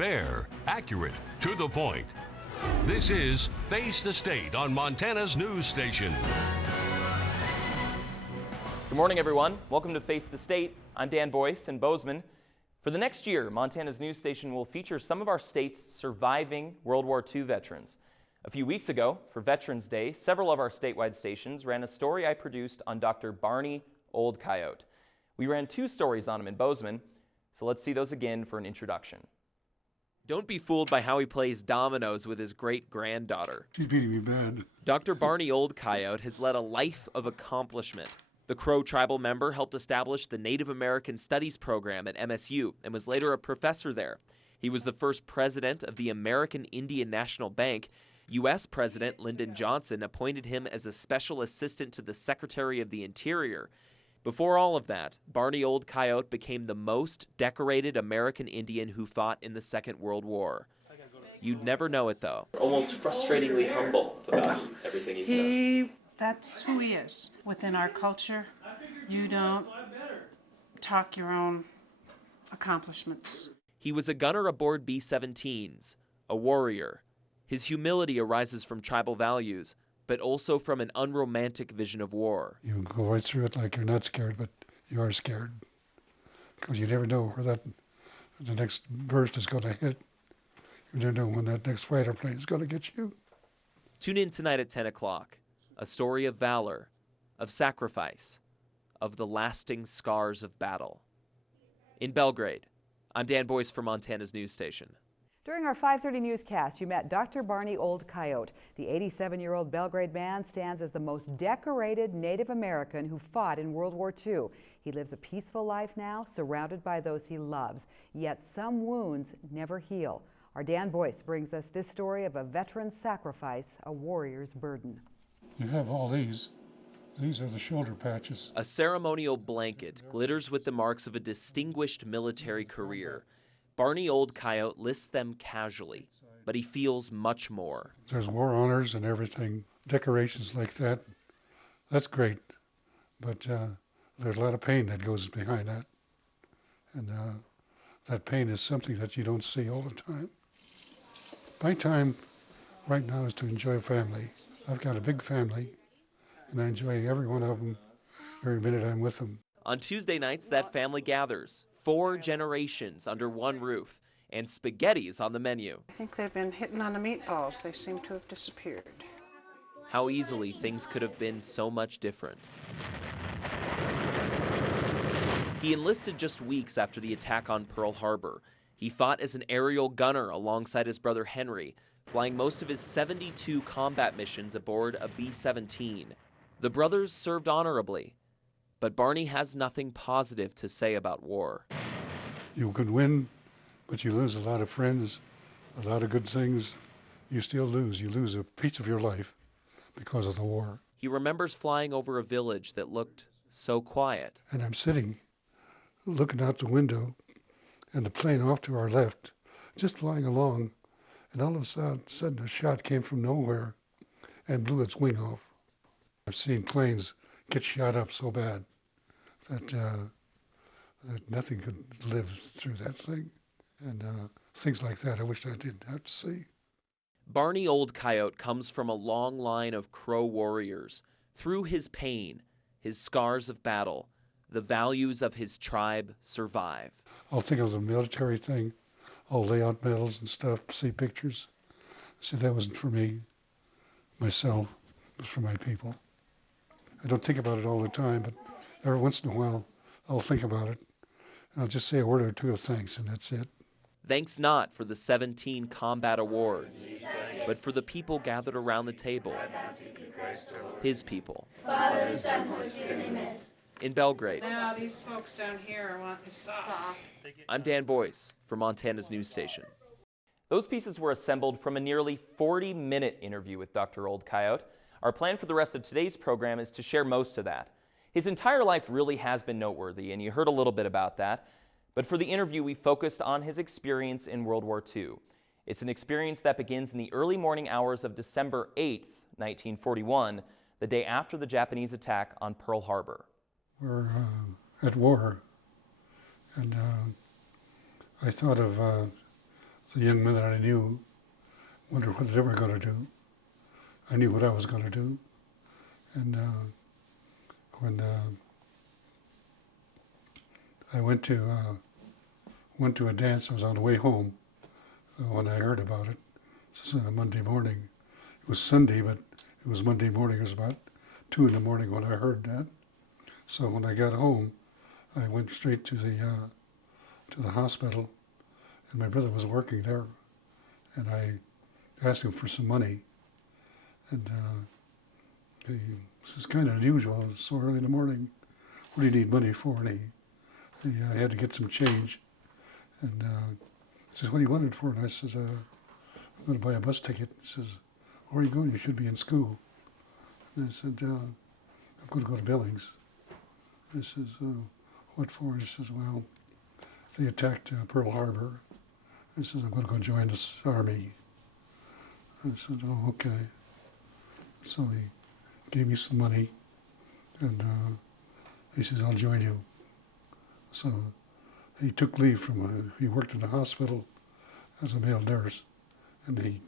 Fair, accurate, to the point. This is Face the State on Montana's news station. Good morning, everyone. Welcome to Face the State. I'm Dan Boyce in Bozeman. For the next year, Montana's news station will feature some of our state's surviving World War II veterans. A few weeks ago, for Veterans Day, several of our statewide stations ran a story I produced on Dr. Barney Old Coyote. We ran 2 stories on him in Bozeman, so let's see those again for an introduction. Don't be fooled by how he plays dominoes with his great-granddaughter. She's beating me bad. Dr. Barney Old Coyote has led a life of accomplishment. The Crow tribal member helped establish the Native American Studies program at MSU and was later a professor there. He was the first president of the American Indian National Bank. U.S. President Lyndon Johnson appointed him as a special assistant to the Secretary of the Interior. Before all of that, Barney Old Coyote became the most decorated American Indian who fought in the Second World War. You'd never know it, though. Almost frustratingly humble about everything he's done. That's who he is. Within our culture, you don't talk your own accomplishments. He was a gunner aboard B-17s, a warrior. His humility arises from tribal values, but also from an unromantic vision of war. You go right through it like you're not scared, but you are scared. Because you never know where the next burst is going to hit. You never know when that next fighter plane is going to get you. Tune in tonight at 10 o'clock. A story of valor, of sacrifice, of the lasting scars of battle. In Belgrade, I'm Dan Boyce for Montana's news station. During our 5:30 newscast, you met Dr. Barney Old Coyote. The 87-year-old Belgrade man stands as the most decorated Native American who fought in World War II. He lives a peaceful life now, surrounded by those he loves. Yet some wounds never heal. Our Dan Boyce brings us this story of a veteran's sacrifice, a warrior's burden. You have all these. These are the shoulder patches. A ceremonial blanket glitters with the marks of a distinguished military career. Barney Old Coyote lists them casually, but he feels much more. There's war honors and everything, decorations like that. That's great, but there's a lot of pain that goes behind that. And that pain is something that you don't see all the time. My time right now is to enjoy family. I've got a big family, and I enjoy every one of them, every minute I'm with them. On Tuesday nights, that family gathers. 4 generations under one roof, and spaghetti's on the menu. I think they've been hitting on the meatballs. They seem to have disappeared. How easily things could have been so much different. He enlisted just weeks after the attack on Pearl Harbor. He fought as an aerial gunner alongside his brother Henry, flying most of his 72 combat missions aboard a B-17. The brothers served honorably, but Barney has nothing positive to say about war. You could win, but you lose a lot of friends, a lot of good things. You still lose. You lose a piece of your life because of the war. He remembers flying over a village that looked so quiet. And I'm sitting, looking out the window, and the plane off to our left, just flying along, and all of a sudden a shot came from nowhere and blew its wing off. I've seen planes get shot up so bad that nothing could live through that thing. And things like that I wish I didn't have to see. Barney Old Coyote comes from a long line of Crow warriors. Through his pain, his scars of battle, the values of his tribe survive. I'll think of the military thing. I'll lay out medals and stuff, see pictures. See, that wasn't for me, myself. It was for my people. I don't think about it all the time, but every once in a while, I'll think about it. And I'll just say a word or two of thanks, and that's it. Thanks not for the 17 combat awards, but for the people gathered around the table. His people. Father, Son, Holy Spirit, amen. In Belgrade. Now these folks down here are wanting sauce. I'm Dan Boyce for Montana's news station. Those pieces were assembled from a nearly 40-minute interview with Dr. Old Coyote. Our plan for the rest of today's program is to share most of that. His entire life really has been noteworthy, and you heard a little bit about that. But for the interview, we focused on his experience in World War II. It's an experience that begins in the early morning hours of December 8th, 1941, the day after the Japanese attack on Pearl Harbor. We're at war, and I thought of the young men that I knew wondered what they were going to do. I knew what I was going to do. And when I went to a dance, I was on the way home when I heard about it. This was Monday morning. It was Sunday, but it was Monday morning. It was about 2 in the morning when I heard that. So when I got home, I went straight to the hospital, and my brother was working there, and I asked him for some money, and this is kind of unusual. It's so early in the morning. What do you need money for? And I had to get some change, and he says, "What do you want it for?" And I said, "I'm going to buy a bus ticket." He says, "Where are you going? You should be in school." And I said, "I'm going to go to Billings." I says, "What for?" He says, "Well, they attacked Pearl Harbor." I says, "I'm going to go join this army." I said, "Oh, okay." So he gave me some money, and he says, "I'll join you." So he took leave from, he worked in the hospital as a male nurse, and he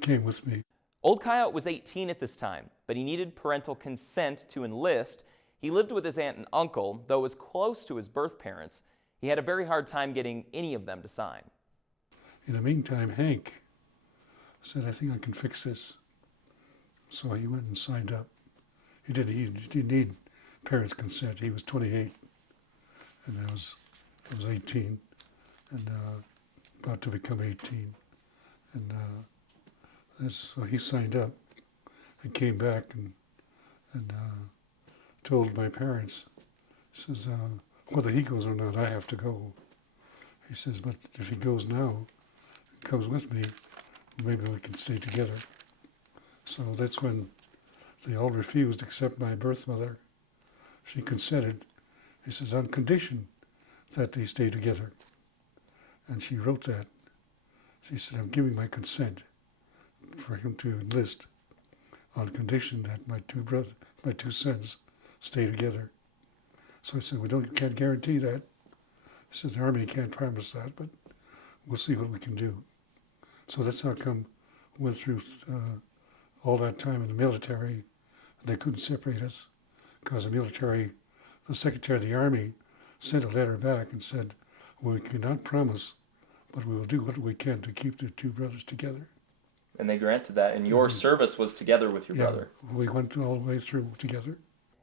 came with me. Old Coyote was 18 at this time, but he needed parental consent to enlist. He lived with his aunt and uncle, though was close to his birth parents. He had a very hard time getting any of them to sign. In the meantime, Hank said, "I think I can fix this." So he went and signed up. He didn't need parents' consent. He was 28, and I was 18, and about to become 18. And so he signed up and came back and told my parents, he says, whether he goes or not, I have to go. He says, but if he goes now, comes with me, maybe we can stay together. So that's when they all refused except my birth mother. She consented. He says, on condition that they stay together. And she wrote that. She said, I'm giving my consent for him to enlist on condition that my two sons stay together. So I said, can't guarantee that. He said, the Army can't promise that, but we'll see what we can do. So that's how come went through all that time in the military, and they couldn't separate us because the Secretary of the Army sent a letter back and said, we cannot promise, but we will do what we can to keep the two brothers together. And they granted that, and your service was together with your brother. We went all the way through together.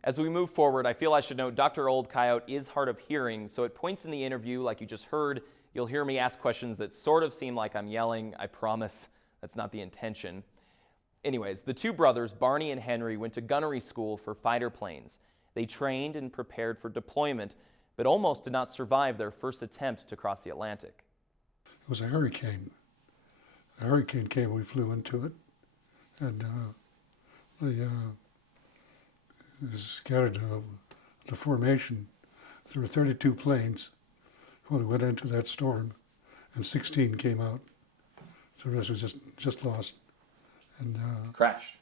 As we move forward, I feel I should note Dr. Old Coyote is hard of hearing, so at points in the interview, like you just heard, you'll hear me ask questions that sort of seem like I'm yelling. I promise that's not the intention. Anyways, the two brothers, Barney and Henry, went to gunnery school for fighter planes. They trained and prepared for deployment, but almost did not survive their first attempt to cross the Atlantic. It was a hurricane. A hurricane came, we flew into it, and they scattered the formation. There were 32 planes when we went into that storm, and 16 came out. So the rest was just lost. And Crashed.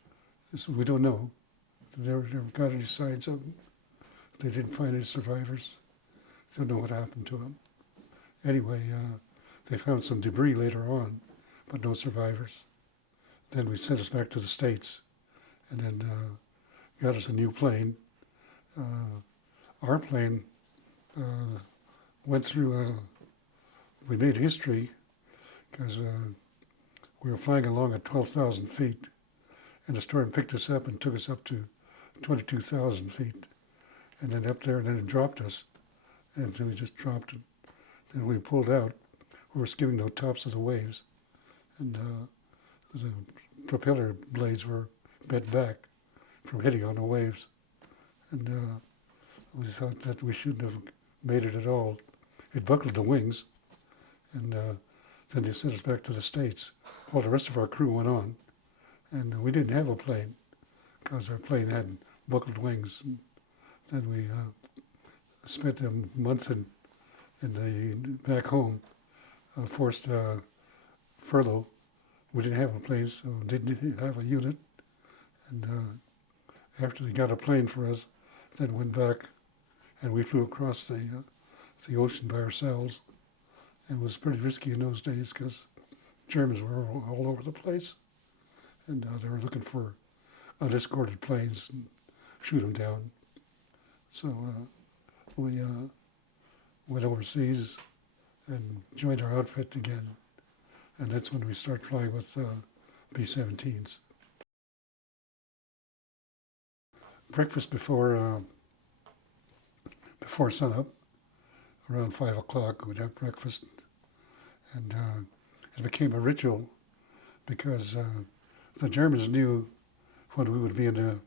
So we don't know. They never got any signs of them. They didn't find any survivors. Don't know what happened to them. Anyway, they found some debris later on, but no survivors. Then we sent us back to the States, and then got us a new plane. Our plane went through, we made history because we were flying along at 12,000 feet, and the storm picked us up and took us up to 22,000 feet. And then up there, and then it dropped us. And so we just dropped it. Then we pulled out. We were skimming the tops of the waves. And the propeller blades were bent back from hitting on the waves. And we thought that we shouldn't have made it at all. It buckled the wings. And then they sent us back to the States while the rest of our crew went on. And we didn't have a plane because our plane had buckled wings. And then we spent a month back home, forced furlough. We didn't have a plane, so didn't have a unit. And after they got a plane for us, then went back, and we flew across the ocean by ourselves. And it was pretty risky in those days because Germans were all over the place, and they were looking for unescorted planes and shoot them down. So we went overseas and joined our outfit again, and that's when we started flying with B-17s. Breakfast before sunup, around 5 o'clock, we'd have breakfast, and it became a ritual because the Germans knew when we would be in the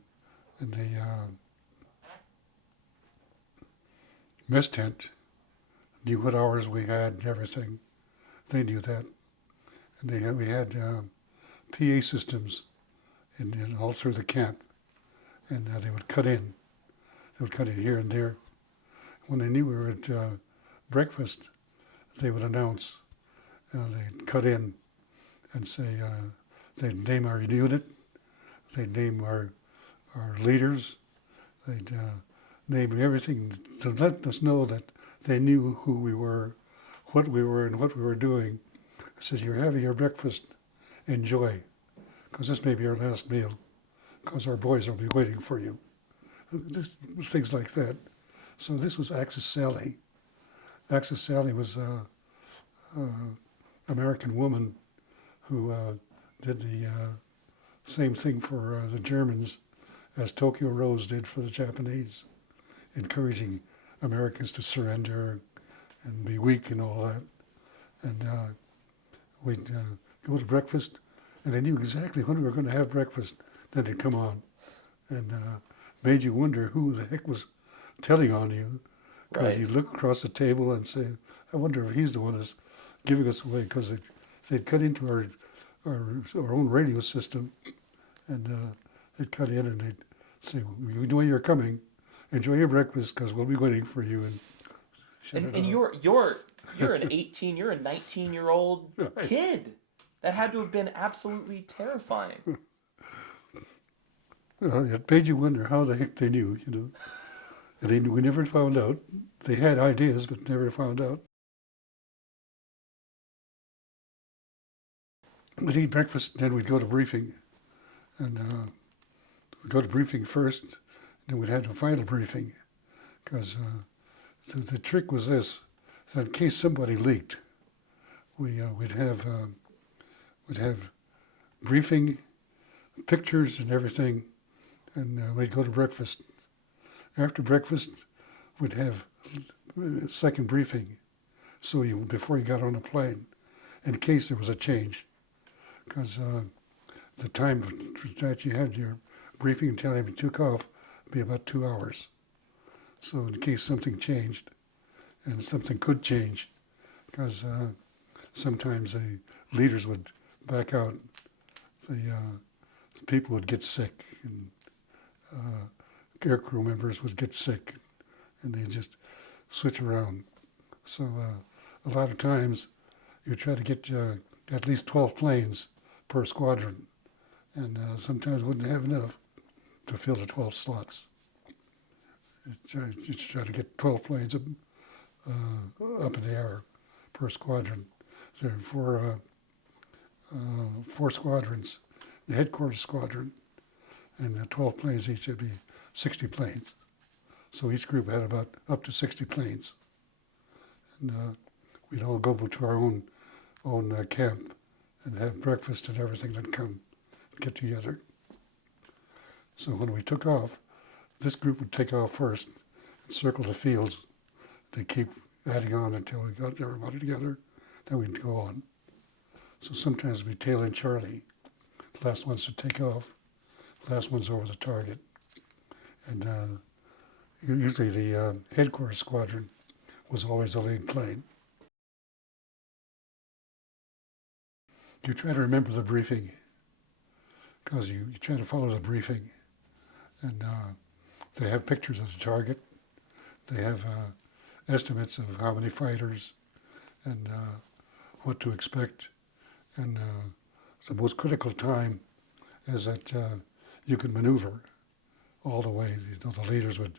mess tent, knew what hours we had and everything. They knew that, and we had PA systems in all through the camp, and they would cut in. They would cut in here and there. When they knew we were at breakfast, they would announce. They'd cut in and say, they'd name our unit, they'd name our leaders, they'd name everything to let us know that they knew who we were, what we were, and what we were doing. I said, you're having your breakfast, enjoy, because this may be our last meal, because our boys will be waiting for you. Just things like that. So this was Axis Sally. Axis Sally was an American woman who did the same thing for the Germans as Tokyo Rose did for the Japanese, encouraging Americans to surrender and be weak and all that. And we'd go to breakfast, and they knew exactly when we were going to have breakfast. Then they'd come on, and made you wonder who the heck was telling on you, because Right. you'd look across the table and say, I wonder if he's the one that's giving us away, because they'd cut into our own radio system, and they'd cut in and they'd say, we know you're coming, enjoy your breakfast, because we'll be waiting for you. And shut it And off. you're an 18, you're a 19-year-old Right. kid. That had to have been absolutely terrifying. It made you wonder how the heck they knew, you know. And we never found out. They had ideas, but never found out. We'd eat breakfast, then we'd go to briefing. And we'd go to briefing first, then we'd have a final briefing. Because the trick was this, that in case somebody leaked, we'd have briefing, pictures and everything, and we'd go to breakfast. After breakfast, we'd have a second briefing, so before you got on a plane, in case there was a change, because the time that you had your briefing until you took off would be about 2 hours. So in case something changed, and something could change, because sometimes the leaders would back out, the people would get sick, and air crew members would get sick, and they'd just switch around. So a lot of times you try to get at least 12 planes per squadron, and sometimes wouldn't have enough to fill the 12 slots. You try to get 12 planes up in the air per squadron. So for 4 squadrons, the headquarters squadron, and 12 planes each, it'd be 60 planes. So each group had about up to 60 planes. And we'd all go to our own camp and have breakfast and everything, then come and get together. So when we took off, this group would take off first and circle the fields. They'd keep adding on until we got everybody together. Then we'd go on. So sometimes we'd tail in Charlie. The last ones to take off. The last one's over the target. And usually the headquarters squadron was always a lead plane. You try to remember the briefing, because you try to follow the briefing. And they have pictures of the target. They have estimates of how many fighters and what to expect. And the most critical time is that you can maneuver all the way. You know, the leaders would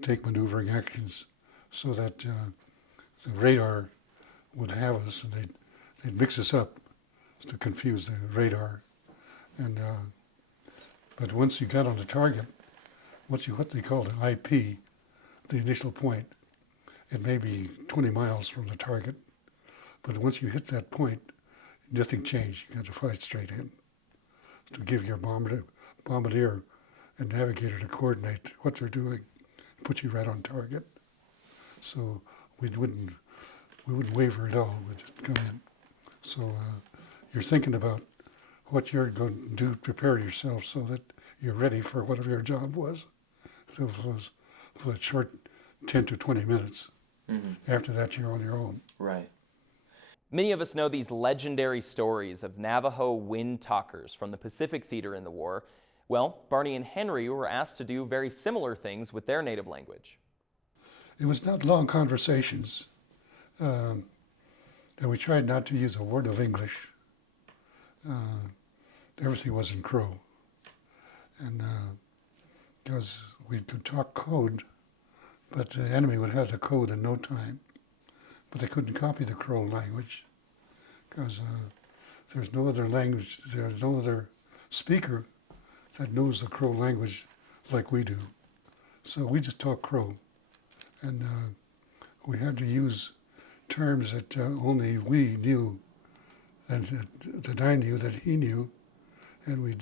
take maneuvering actions so that the radar would have us, and they'd mix us up to confuse the radar. And but once you got on the target, once you what they call the IP, the initial point, it may be 20 miles from the target, but once you hit that point, nothing changed. You got to fly straight in to give your bombardier and navigator to coordinate what they're doing, put you right on target. So we wouldn't waver at all. We'd just come in. So you're thinking about what you're going to do, prepare yourself so that you're ready for whatever your job was. So it was for a short 10 to 20 minutes. Mm-hmm. After that, you're on your own. Right. Many of us know these legendary stories of Navajo wind talkers from the Pacific theater in the war. Well, Barney and Henry were asked to do very similar things with their native language. It was not long conversations, and we tried not to use a word of English. Everything was in Crow, and because we could talk code, but the enemy would have the code in no time. But they couldn't copy the Crow language because there's no other language, there's no other speaker that knows the Crow language like we do. So we just talk Crow. And we had to use terms that only we knew, and that I knew, that he knew. And we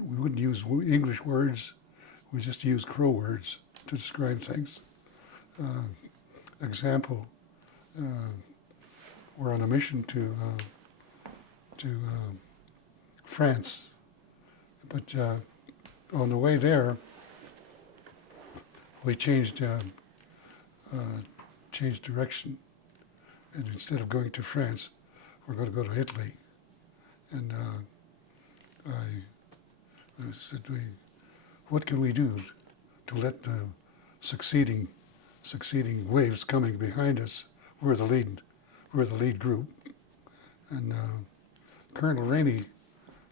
wouldn't use English words, we just used Crow words to describe things. Example, we're on a mission to France, but on the way there, we changed direction, and instead of going to France, we're going to go to Italy. And I said, what can we do to let the succeeding waves coming behind us? We're the lead group, and Colonel Rainey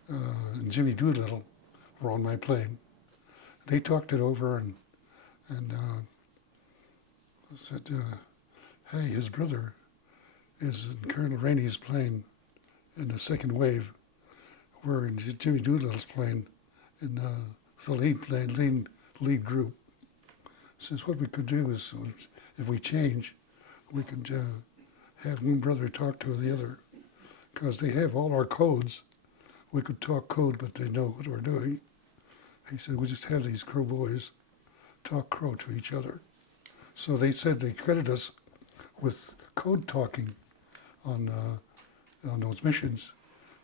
and Jimmy Doolittle were on my plane. They talked it over and said, hey, his brother is in Colonel Rainey's plane in the second wave. We're in Jimmy Doolittle's plane in the lead group. Says what we could do is, if we change, we could have one brother talk to the other, because they have all our codes. We could talk code, but they know what we're doing. He said, we just have these Crow boys talk Crow to each other. So they said they credit us with code talking on those missions.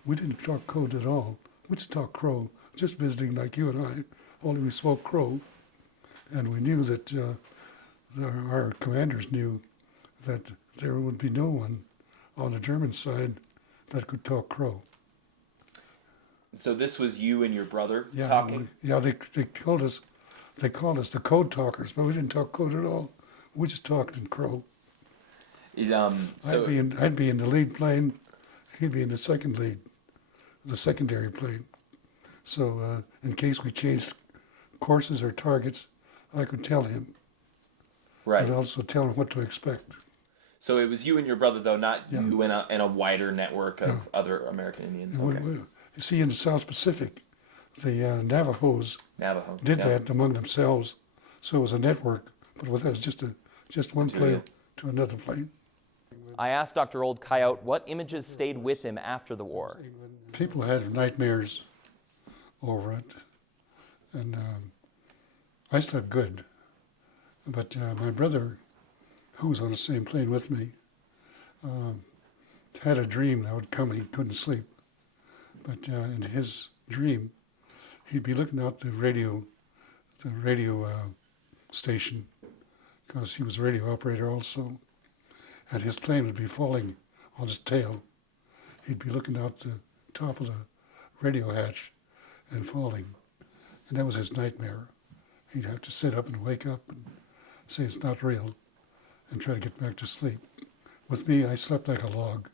We didn't talk code at all. We just talked Crow, just visiting like you and I, only we spoke Crow. And we knew that our commanders knew that there would be no one on the German side that could talk Crow. So this was you and your brother talking? Yeah, they called us the code talkers, but we didn't talk code at all. We just talked in Crow. I'd be in the lead plane, he'd be in the secondary plane. So in case we changed courses or targets, I could tell him. Right. I'd also tell him what to expect. So it was you and your brother, though, not you and a wider network of other American Indians. Okay. You see, in the South Pacific, the Navajos did that among themselves. So it was a network, but with us, just one plane to another plane. I asked Dr. Old Coyote what images stayed with him after the war. People had nightmares over it, and I slept good. But my brother, who was on the same plane with me, had a dream that would come and he couldn't sleep. But in his dream, he'd be looking out the radio station, because he was a radio operator also, and his plane would be falling on his tail. He'd be looking out the top of the radio hatch and falling, and that was his nightmare. He'd have to sit up and wake up and say it's not real and try to get back to sleep. With me, I slept like a log.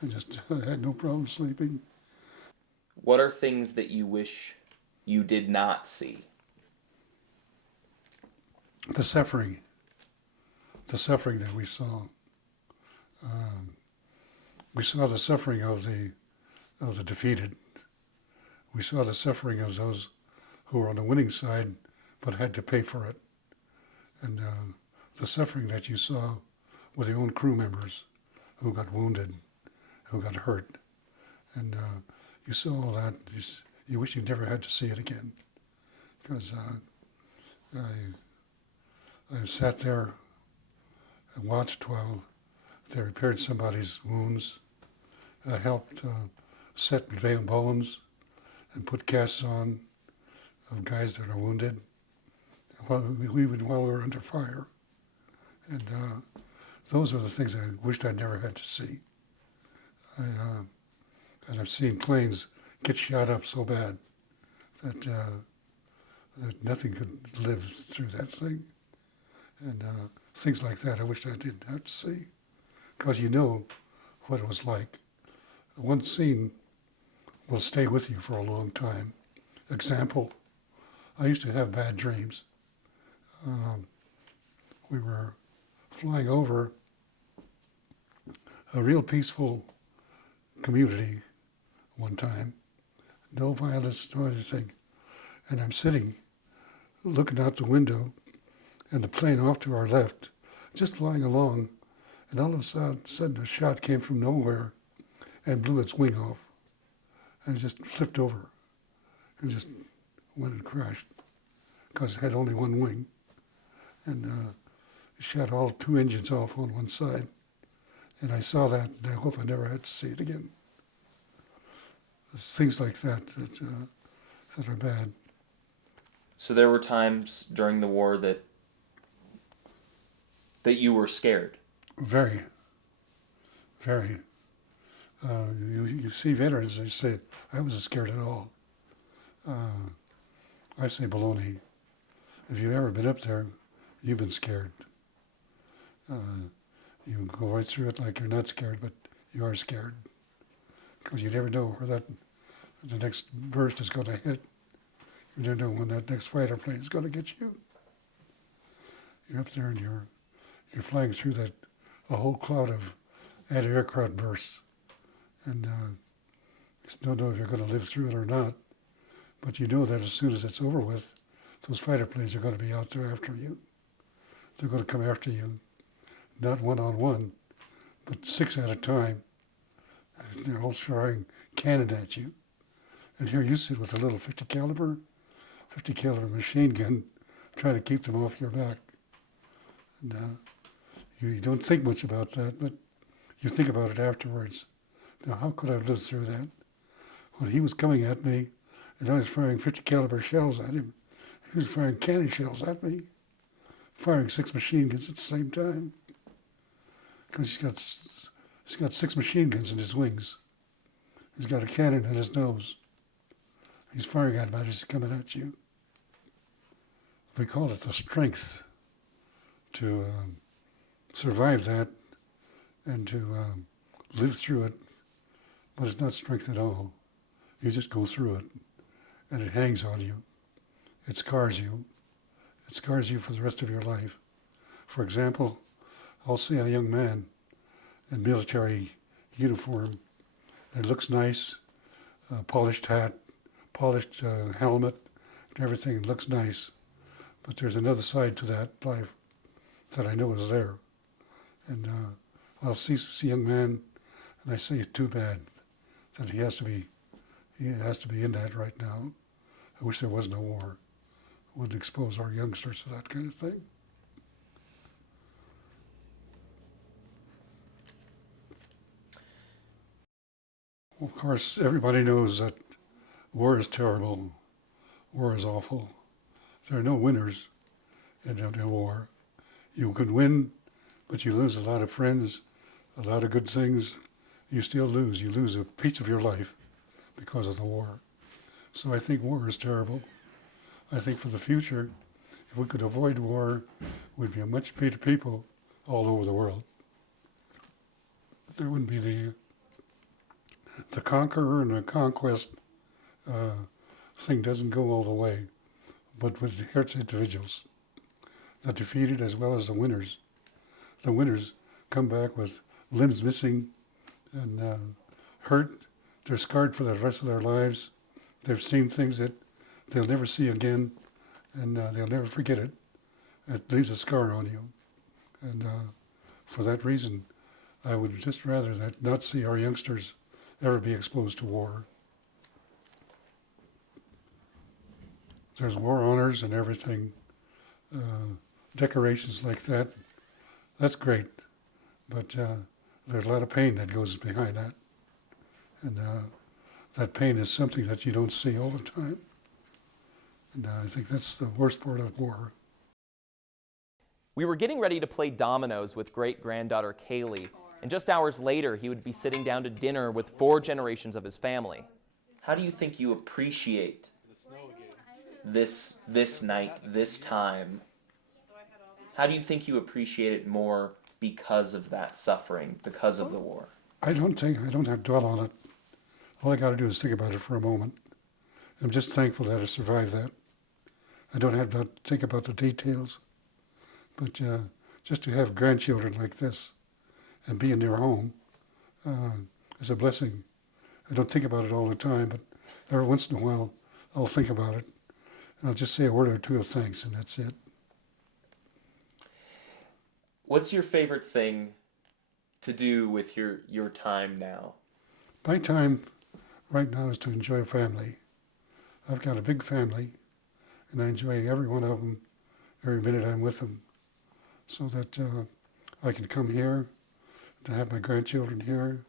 I had no problem sleeping. What are things that you wish you did not see? The suffering that we saw. We saw the suffering of the defeated. We saw the suffering of those who were on the winning side but had to pay for it. And the suffering that you saw with your own crew members who got wounded, who got hurt. And you saw all that. You wish you never had to see it again. Because I sat there and watched while they repaired somebody's wounds. I helped set bones and put casts on of guys that are wounded while we were under fire. And those are the things I wished I never had to see. And I've seen planes get shot up so bad that that nothing could live through that thing. And things like that I wish I didn't have to see, because you know what it was like. One scene will stay with you for a long time. Example, I used to have bad dreams. We were flying over a real peaceful community one time, no violence, no anything. And I'm sitting, looking out the window, and the plane off to our left, just flying along, and all of a sudden a shot came from nowhere and blew its wing off, and it just flipped over, and just went and crashed, because it had only one wing, and it shot all two engines off on one side. And I saw that, and I hope I never had to see it again. There's things like that that are bad. So there were times during the war that you were scared? Very, very. You see veterans, they say, I wasn't scared at all. I say baloney. If you've ever been up there, you've been scared. You go right through it like you're not scared, but you are scared. Because you never know where the next burst is going to hit. You never know when that next fighter plane is going to get you. You're up there and you're flying through a whole cloud of anti-aircraft bursts. And you don't know if you're going to live through it or not. But you know that as soon as it's over with, those fighter planes are going to be out there after you. They're going to come after you, not one-on-one, but 6 at a time. And they're all firing cannon at you. And here you sit with a little 50 caliber machine gun trying to keep them off your back. And you don't think much about that, but you think about it afterwards. Now, how could I have lived through that? When he was coming at me, and I was firing 50 caliber shells at him, he was firing cannon shells at me, firing 6 machine guns at the same time. Because he's got 6 machine guns in his wings. He's got a cannon in his nose. He's firing at him as he's coming at you. We call it the strength to survive that and to live through it, but it's not strength at all. You just go through it, and it hangs on you. It scars you. It scars you for the rest of your life. For example, I'll see a young man in military uniform that looks nice, polished hat, polished helmet, and everything looks nice. But there's another side to that life that I know is there. And I'll see a young man, and I say it's too bad that he has to be in that right now. I wish there was no war. It wouldn't expose our youngsters to that kind of thing. Of course, everybody knows that war is terrible. War is awful. There are no winners in a war. You could win, but you lose a lot of friends, a lot of good things. You still lose. You lose a piece of your life because of the war. So I think war is terrible. I think for the future, if we could avoid war, we'd be a much better people all over the world. There wouldn't be the conqueror and the conquest thing doesn't go all the way, but it hurts individuals. The defeated as well as the winners. The winners come back with limbs missing, and hurt. They're scarred for the rest of their lives. They've seen things that they'll never see again, and they'll never forget it. It leaves a scar on you. And for that reason, I would just rather that not see our youngsters ever be exposed to war. There's war honors and everything, decorations like that. That's great, but there's a lot of pain that goes behind that. And that pain is something that you don't see all the time. And I think that's the worst part of war. We were getting ready to play dominoes with great-granddaughter Kaylee, and just hours later he would be sitting down to dinner with 4 generations of his family. How do you think you appreciate this night, this time? How do you think you appreciate it more because of that suffering, because of the war? I don't have to dwell on it. All I got to do is think about it for a moment. I'm just thankful that I survived that. I don't have to think about the details. But just to have grandchildren like this and be in their home is a blessing. I don't think about it all the time, but every once in a while I'll think about it. And I'll just say a word or two of thanks, and that's it. What's your favorite thing to do with your time now? My time right now is to enjoy family. I've got a big family, and I enjoy every one of them, every minute I'm with them, so that I can come here, to have my grandchildren here.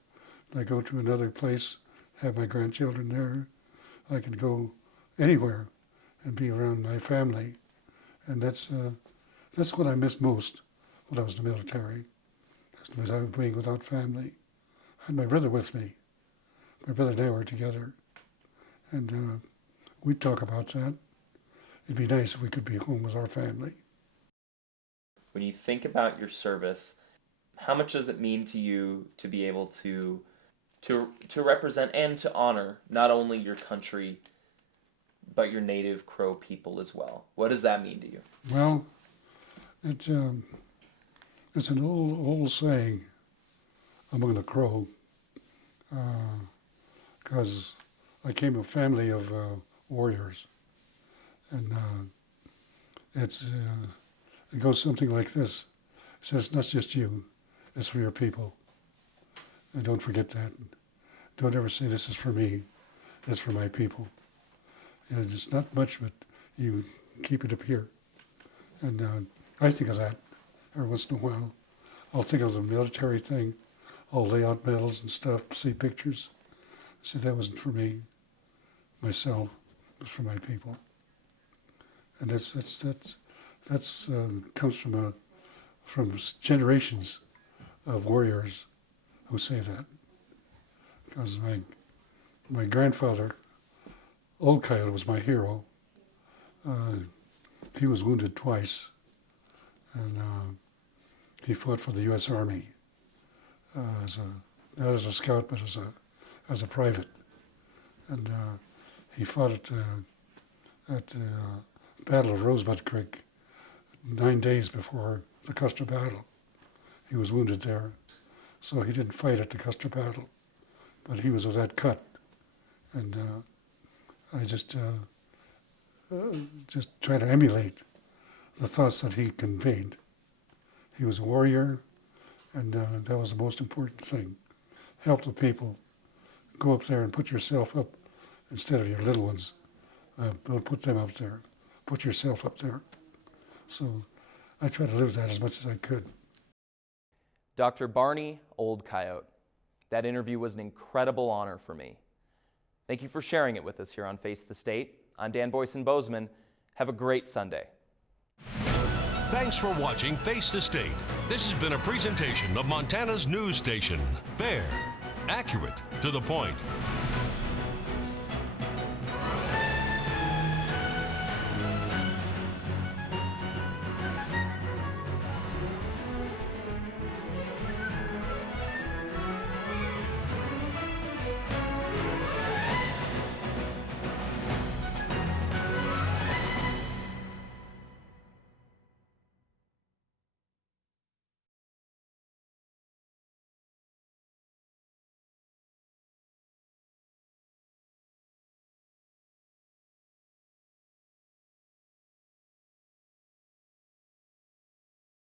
I go to another place, have my grandchildren there. I can go anywhere and be around my family, and that's what I miss most when I was in the military. Without being without family. I had my brother with me. My brother and I were together, and we'd talk about that. It'd be nice if we could be home with our family. When you think about your service, how much does it mean to you to be able to represent and to honor not only your country, but your native Crow people as well? What does that mean to you? Well, it's an old saying among the Crow, because I came from a family of warriors, and it goes something like this. It says, it's not just you, it's for your people. And don't forget that. Don't ever say this is for me, it's for my people. And it's not much, but you keep it up here. And I think of that every once in a while. I'll think of the military thing. I'll lay out medals and stuff, see pictures. Say that wasn't for me, myself, it was for my people. And that's comes from generations of warriors who say that. Because my grandfather, Old Coyote, was my hero. He was wounded twice, and he fought for the U.S. Army not as a scout, but as a private. And he fought at the Battle of Rosebud Creek 9 days before the Custer Battle. He was wounded there, so he didn't fight at the Custer Battle, but he was of that cut. And I just try to emulate the thoughts that he conveyed. He was a warrior, and that was the most important thing. Help the people. Go up there and put yourself up instead of your little ones. Don't put them up there. Put yourself up there. So I try to live that as much as I could. Dr. Barney Old Coyote. That interview was an incredible honor for me. Thank you for sharing it with us here on Face the State. I'm Dan Boyce in Bozeman. Have a great Sunday. Thanks for watching Face the State. This has been a presentation of Montana's news station. Fair, accurate, to the point.